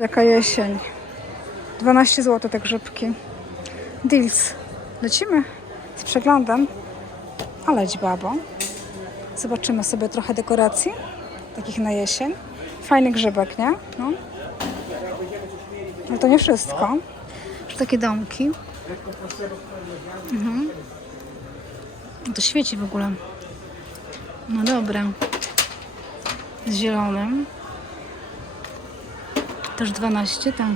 Jaka jesień. 12 zł te grzybki. Deals. Lecimy z przeglądem. A leć babo. Zobaczymy sobie trochę dekoracji. Takich na jesień. Fajny grzybek, nie? No. Ale to nie wszystko. Już takie domki. Mhm. To świeci w ogóle. No dobra. Z zielonym. Też 12, tak.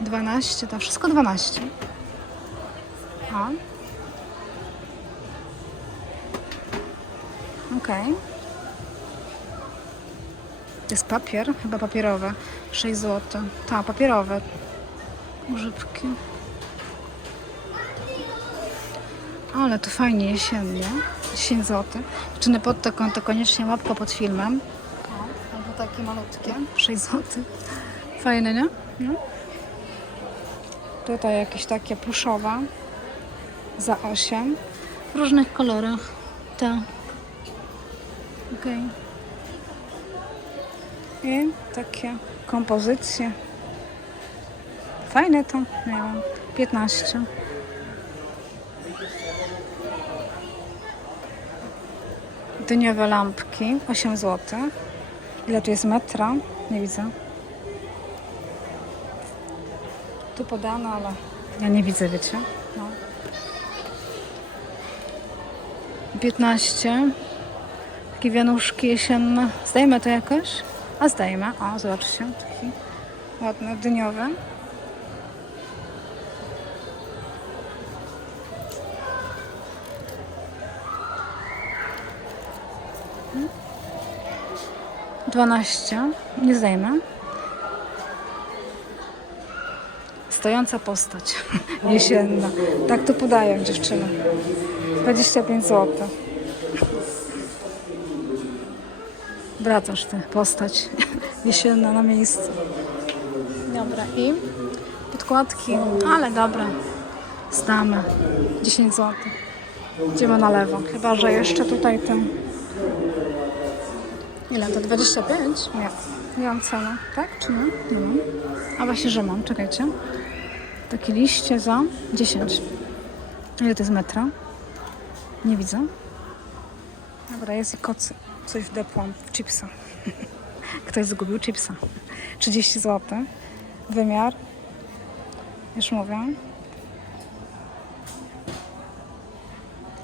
12, to wszystko 12. A. Okej. To jest papier, chyba papierowe. 6 zł. Tak, papierowe. Grzybki. Ale to fajnie jesiennie. 10 zł. Dziewczyny pod to konto koniecznie łapka pod filmem. Takie malutkie. 6 zł. Fajne, nie? No. Tutaj jakieś takie pluszowe. Za 8. W różnych kolorach. Tak. Okej. I takie kompozycje. Fajne to. Nie wiem. 15. Dyniowe lampki, 8 zł. Ile tu jest metra? Nie widzę. Tu podano, ale ja nie widzę, wiecie. No. 15. Takie wianuszki jesienne. Zdejmę to jakoś? A zdejmę. O, zobaczcie. Taki ładny, dyniowy. Dwanaście. Nie zdejmę. Stojąca postać. Jesienna. Tak to podają dziewczyny. 25 zł. Wracasz ty, postać jesienna na miejscu. Dobra, i podkładki, ale dobra. Zdamy. 10 zł. Idziemy na lewo. Chyba, że jeszcze tutaj ten. Ile to? 25? Nie. Nie mam ceny, tak? Czy nie? Nie mam. A właśnie, że mam. Czekajcie. Takie liście za 10. Ile to jest metra? Nie widzę. Dobra, jest i kocy. Coś wdepłam w chipsa. Ktoś zgubił chipsa. 30 zł. Wymiar. Już mówię.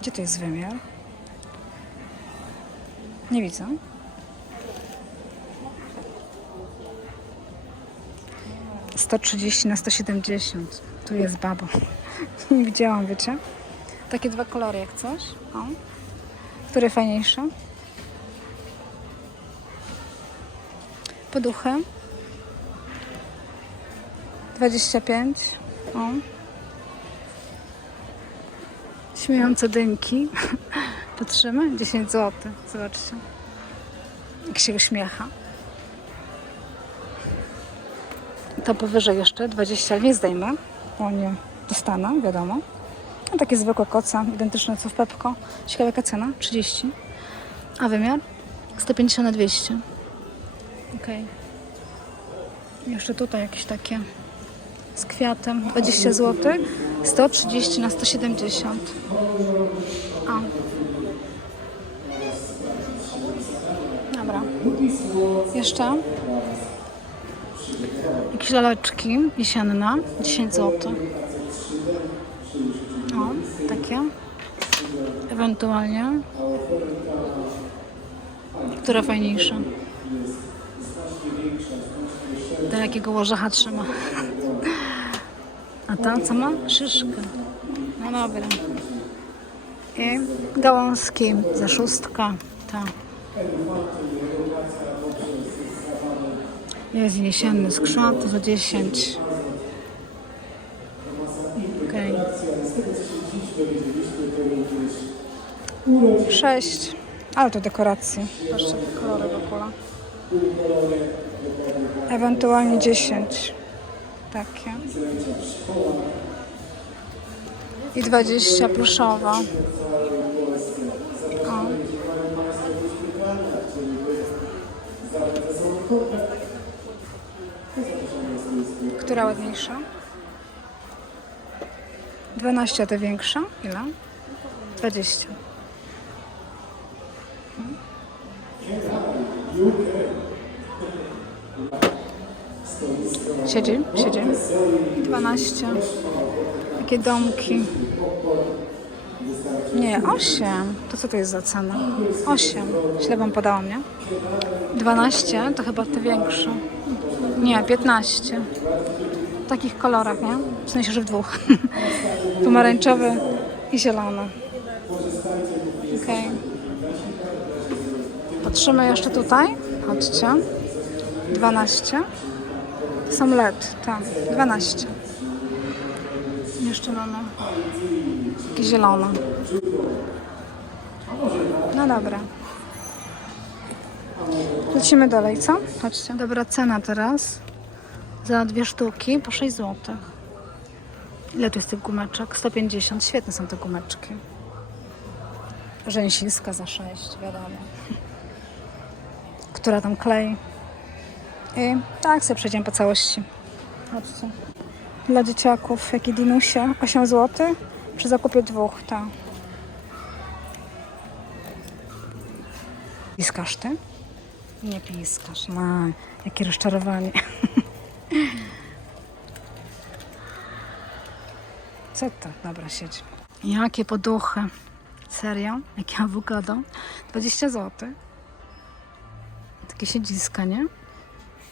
Gdzie to jest wymiar? Nie widzę. Sto trzydzieści na sto siedemdziesiąt. Tu jest babo. Nie widziałam, wiecie? Takie dwa kolory jak coś. O. Które fajniejsze? Poduchy. 25. O. Śmiejące dynki. Patrzymy. 10 zł. Zobaczcie. Jak się uśmiecha. To powyżej jeszcze 20, ale nie zdejmę. Bo nie dostanę, wiadomo. No, takie zwykłe koca, identyczne co w Pepko. Ciekawa jaka cena? 30. A wymiar? 150 na 200. Okej. Jeszcze tutaj jakieś takie z kwiatem. 20 zł. 130 na 170. A. Dobra. Jeszcze. Jakieś laleczki jesienne. 10 zł. O, takie. Ewentualnie. Która fajniejsza? Do jakiego łożacha trzyma? A ta co ma? Szyszkę. No dobra. I gałązki za szóstka. Ta. Jest jesienny skrzat za 10. Okej. Sześć. Ale to dekoracje. Patrzcie, te kolory w ogóle. Ewentualnie 10. Takie. I 20 pluszowa. Która ładniejsza? 12 to większa? Ile? 20. Siedzi, siedzi. 12. Takie domki. Nie, 8. To co to jest za cena? 8. Źle wam podałam, nie? 12 to chyba te większe. Nie, 15. Takich kolorach, nie? W sensie, że w dwóch. Pomarańczowy i zielony. Okej. Patrzymy jeszcze tutaj. Chodźcie. 12. To są LED, tak. 12. Jeszcze mamy takie zielone. No dobra. Lecimy dalej, co? Chodźcie. Dobra cena teraz. Za dwie sztuki po 6 zł. Ile tu jest tych gumeczek? 150. Świetne są te gumeczki. Rzęsiska za 6, wiadomo. Która tam klei. I tak sobie przejdziemy po całości. Chodźcie. Dla dzieciaków, jak i dinusie, 8 zł. Przy zakupie dwóch, tak. Piskasz ty? Nie piskasz. No, jakie rozczarowanie. Co to? Dobra, siedź. Jakie poduchy. Serio? Jakie awokado? 20 zł. Takie siedziska, nie?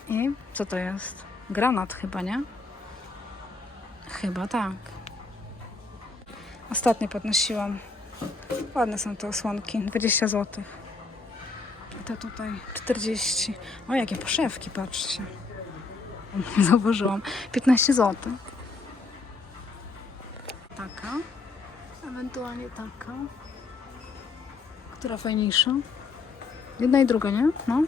I co to jest? Granat chyba, nie? Chyba tak. Ostatnio podnosiłam. Ładne są te osłonki. 20 zł. A te tutaj 40. O, jakie poszewki, patrzcie. Zauważyłam. 15 zł. Taka. Ewentualnie taka. Która fajniejsza? Jedna i druga, nie? No.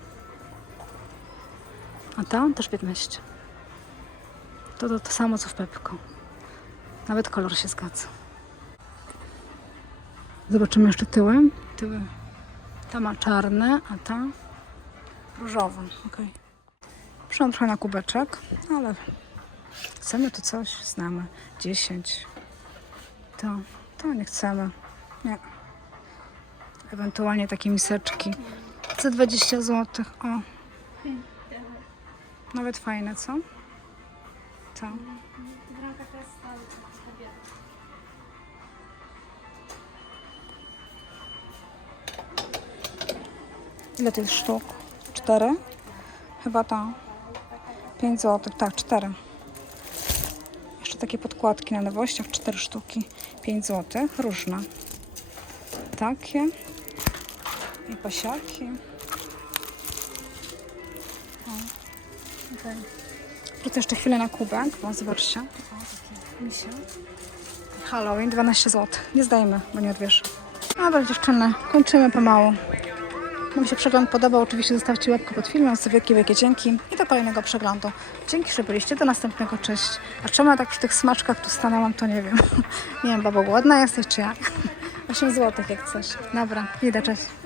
A ta też 15. To, to to samo co w Pepko. Nawet kolor się zgadza. Zobaczymy jeszcze tyłem. Tyły. Ta ma czarne, a ta różowe. Okay. Przyszłam trochę na kubeczek, ale chcemy tu coś, znamy. 10. To, to nie chcemy. Nie. Ewentualnie takie miseczki. Za 20 zł. O. Nawet fajne, co? Co? Ile tych sztuk? Cztery? Chyba to. 5 zł. Tak, cztery. Jeszcze takie podkładki na nowościach. Cztery sztuki. 5 zł. Różne. Takie. I pasiaki. Okay. Wrócę jeszcze chwilę na kubek, bo zobaczcie. O. Halloween 12 zł. Nie zdajemy, bo nie odwiesz. Dobra dziewczyny, kończymy pomału. Wam się przegląd podobał, oczywiście zostawcie łapkę pod filmem, za wielkie, wielkie dzięki i do kolejnego przeglądu. Dzięki, że byliście, do następnego, cześć. A czemu ja tak przy tych smaczkach tu stanęłam, to nie wiem. nie wiem, babo, głodna jesteś czy jak? 8 zł jak coś. Dobra, idę, cześć.